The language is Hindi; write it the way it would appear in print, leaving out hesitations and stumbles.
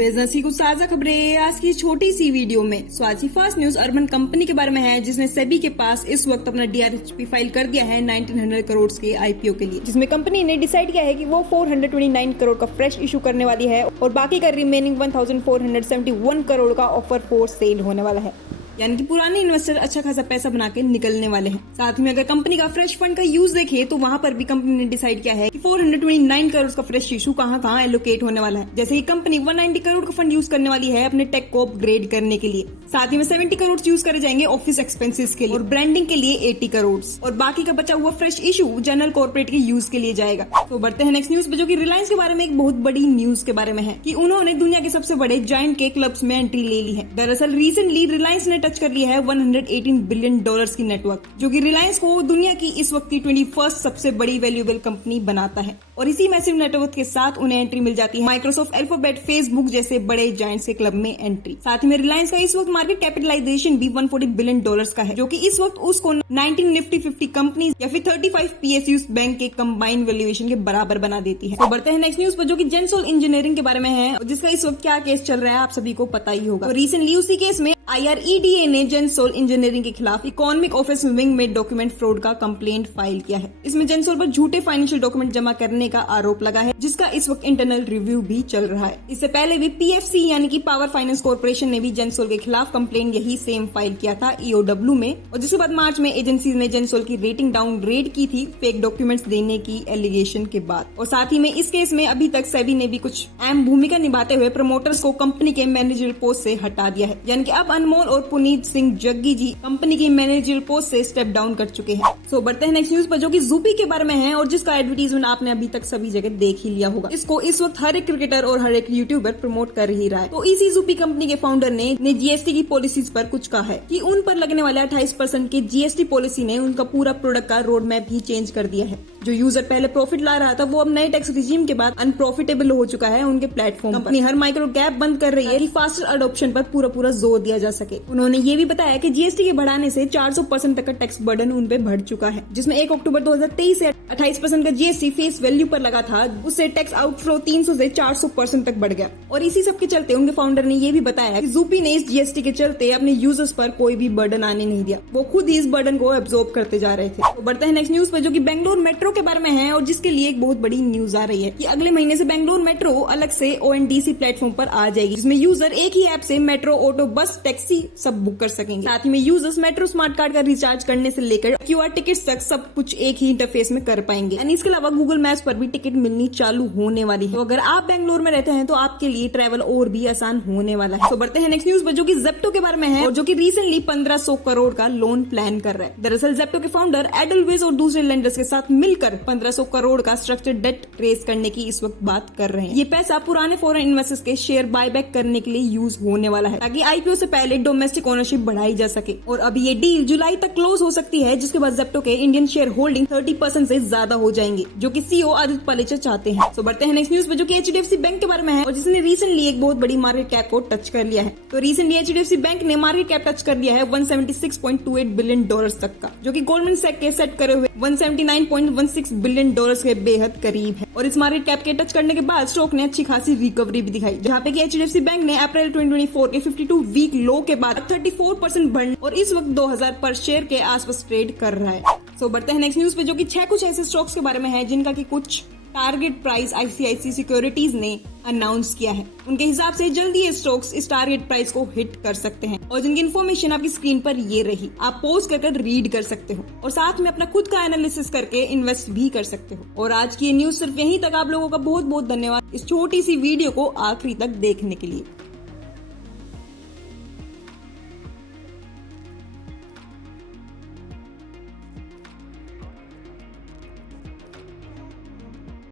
बिजनेस की कुछ ताजा खबरें आज की छोटी सी वीडियो में। स्वाची फास्ट न्यूज अर्बन कंपनी के बारे में है, जिसने सेबी के पास इस वक्त अपना DRHP फाइल कर दिया है 1900 करोड़ के IPO के लिए, जिसमें कंपनी ने डिसाइड किया है कि वो 429 करोड़ का फ्रेश इशू करने वाली है और बाकी का रिमेनिंग 1471 करोड़ का ऑफर फॉर सेल होने वाला है। यानी कि पुराने इन्वेस्टर अच्छा खासा पैसा बना के निकलने वाले हैं। साथ में अगर कंपनी का फ्रेश फंड का यूज देखें तो वहां पर भी कंपनी ने डिसाइड किया है कि 429 करोड़ का फ्रेश इशू कहां एलोकेट होने वाला है। जैसे कि कंपनी 190 करोड़ का फंड यूज करने वाली है अपने टेक को अपग्रेड करने के लिए। साथ ही में 70 करोड़ यूज करे जाएंगे ऑफिस एक्सपेंसेस के लिए और ब्रांडिंग के लिए 80 करोड़ और बाकी का बचा हुआ फ्रेश इशू जनरल कॉर्पोरेट के यूज के लिए जाएगा। तो बढ़ते हैं नेक्स्ट न्यूज पे, जो कि रिलायंस के बारे में एक बहुत बड़ी न्यूज के बारे में है कि उन्होंने दुनिया के सबसे बड़े जायंट के क्लब्स में एंट्री ले ली है। दरअसल रिसेंटली रिलायंस ने टच कर लिया है 118 बिलियन डॉलर्स की नेटवर्क, जो कि रिलायंस को दुनिया की इस वक्त की 21st सबसे बड़ी वैल्यूएबल कंपनी बनाता है। और इसी मैसिव नेटवर्क के साथ उन्हें एंट्री मिल जाती है माइक्रोसॉफ्ट, अल्फाबेट, फेसबुक जैसे बड़े जायंट्स के क्लब में एंट्री। साथ ही में रिलायंस का इस वक्त मार्केट कैपिटलाइजेशन भी 140 बिलियन डॉलर्स का है, जो कि इस वक्त उसको 19 निफ्टी 50 कंपनी या फिर 35 PSUs बैंक के कंबाइंड वैल्यूएशन के बराबर बना देती है। तो बढ़ते हैं नेक्स्ट न्यूज पर, जो कि जेंसोल इंजीनियरिंग के बारे में है, जिसका इस वक्त क्या केस चल रहा है आप सभी को पता ही होगा। तो रिसेंटली उसी केस में IREDA ने जेंसोल इंजीनियरिंग के खिलाफ इकोनॉमिक ऑफिस विंग में डॉक्यूमेंट फ्रॉड का कंप्लेंट फाइल किया है। इसमें जेंसोल पर झूठे फाइनेंशियल डॉक्यूमेंट जमा करने का आरोप लगा है, जिसका इस वक्त इंटरनल रिव्यू भी चल रहा है। इससे पहले भी PFC यानी कि पावर फाइनेंस कॉर्पोरेशन ने भी जेंसोल के खिलाफ कंप्लेंट यही सेम फाइल किया था EOW में, और जिसके बाद मार्च में एजेंसी ने जेंसोल की रेटिंग डाउन रेट की थी फेक डॉक्यूमेंट्स देने की एलिगेशन के बाद। और साथ ही में इस केस में अभी तक सेबी ने भी कुछ अहम भूमिका निभाते हुए प्रमोटर्स को कंपनी के मैनेजरियल पोस्ट से हटा दिया है। यानी कि अब अनमोल और पुनीत सिंह जग्गी जी कंपनी की मैनेजरियल पोस्ट से स्टेप डाउन कर चुके हैं। सो बढ़ते हैं नेक्स्ट न्यूज पर, जो कि जूपी के बारे में है और जिसका एडवर्टीजमेंट आपने अभी तक सभी जगह देख ही लिया होगा। इसको इस वक्त हर एक क्रिकेटर और हर एक यूट्यूबर प्रमोट कर ही रहा है। तो इसी जूपी कंपनी के फाउंडर ने GST की पॉलिसीज पर कुछ कहा है कि उन पर लगने वाले 28% की GST पॉलिसी ने उनका पूरा प्रोडक्ट का रोड मैप ही चेंज कर दिया है। जो यूजर पहले प्रॉफिट ला रहा था वो अब नए टैक्स रिजीम के बाद अनप्रॉफिटेबल हो चुका है उनके प्लेटफॉर्म। कंपनी हर माइक्रो गैप बंद कर रही है कि फास्टर अडॉप्शन पर पूरा जोर दिया जा सके। उन्होंने ये भी बताया कि GST के बढ़ाने से 400% तक का टैक्स बर्डन उन पे बढ़ चुका है, जिसमें 1 अक्टूबर 2023 से 28% का GST फेस वैल्यू पर लगा था, उससे टैक्स आउटफ्लो 300 से 400% तक बढ़ गया। और इसी सब के चलते उनके फाउंडर ने ये भी बताया कि जूपी ने इस GST के चलते अपने यूजर्स पर कोई भी बर्डन आने नहीं दिया, वो खुद ही इस बर्डन को एब्जॉर्ब करते जा रहे थे। तो बढ़ते हैं नेक्स्ट न्यूज पे, जो कि बेंगलोर मेट्रो के बारे में है और जिसके लिए एक बहुत बड़ी न्यूज आ रही है कि अगले महीने से बेंगलोर मेट्रो अलग से ONDC प्लेटफॉर्म पर आ जाएगी, जिसमें यूजर एक ही ऐप से मेट्रो, ऑटो, बस, टैक्सी सब बुक कर सकेंगे। साथ ही में यूजर्स मेट्रो स्मार्ट कार्ड का रिचार्ज करने से लेकर QR टिकट्स तक सब कुछ एक ही इंटरफेस में कर पाएंगे। और इसके अलावा गूगल मैप्स पर भी टिकट मिलनी चालू होने वाली है। तो अगर आप बेंगलोर में रहते हैं तो आपके लिए ट्रैवल और भी आसान होने वाला है। तो बढ़ते हैं नेक्स्ट न्यूज पर, जो कि जेप्टो के बारे में है और जो कि रिसेंटली 1500 करोड़ का लोन प्लान कर रहा है। दरअसल जेप्टो के फाउंडर एडलविज और दूसरे लेंडर्स के साथ मिलकर 1500 करोड़ का स्ट्रक्चर्ड डेट रेज करने की इस वक्त बात कर रहे हैं। ये पैसा पुराने फॉरेन इन्वेस्टर्स के शेयर बायबैक करने के लिए यूज होने वाला है, ताकि IPO से पहले डोमेस्टिक ओनरशिप बढ़ाई जा सके। और अभी ये डील जुलाई तक क्लोज हो सकती है, जिसके बाद जेप्टो के इंडियन शेयर होल्डिंग 30% से ज्यादा हो जाएंगे, जो कि CEO आदित्य पालेकर चाहते हैं। तो बढ़ते हैं नेक्स्ट न्यूज पे, जो कि HDFC बैंक के बारे में है और जिसने रिसेंटली एक बहुत बड़ी मार्केट कैप को टच कर लिया है। तो रिसेंटली HDFC बैंक ने मार्केट कैप टच कर लिया है 176.28 बिलियन डॉलर्स तक का, जो कि गोल्डमैन सैक्स के सेट करे हुए 179.16 बिलियन डॉलर्स के बेहद करीब है। और इस मार्केट कैप के टच करने के बाद स्टॉक ने अच्छी खासी रिकवरी भी दिखाई, जहाँ पे कि HDFC बैंक ने अप्रैल 2024 के 52 वीक लो के बाद 34% बढ़ने और इस वक्त 2000 पर शेयर के आसपास ट्रेड कर रहा है। तो बढ़ते हैं नेक्स्ट न्यूज पे, जो कि 6 कुछ ऐसे स्टॉक्स के बारे में है जिनका कि कुछ टारगेट प्राइस ICICI सिक्योरिटीज ने अनाउंस किया है। उनके हिसाब से जल्दी ये स्टॉक्स इस टारगेट प्राइस को हिट कर सकते हैं और जिनकी इन्फॉर्मेशन आपकी स्क्रीन पर ये रही, आप पॉज कर रीड कर सकते हो और साथ में अपना खुद का एनालिसिस करके इन्वेस्ट भी कर सकते हो। और आज की ये न्यूज सिर्फ यहीं तक। आप लोगों का बहुत बहुत धन्यवाद इस छोटी सी वीडियो को आखिरी तक देखने के लिए।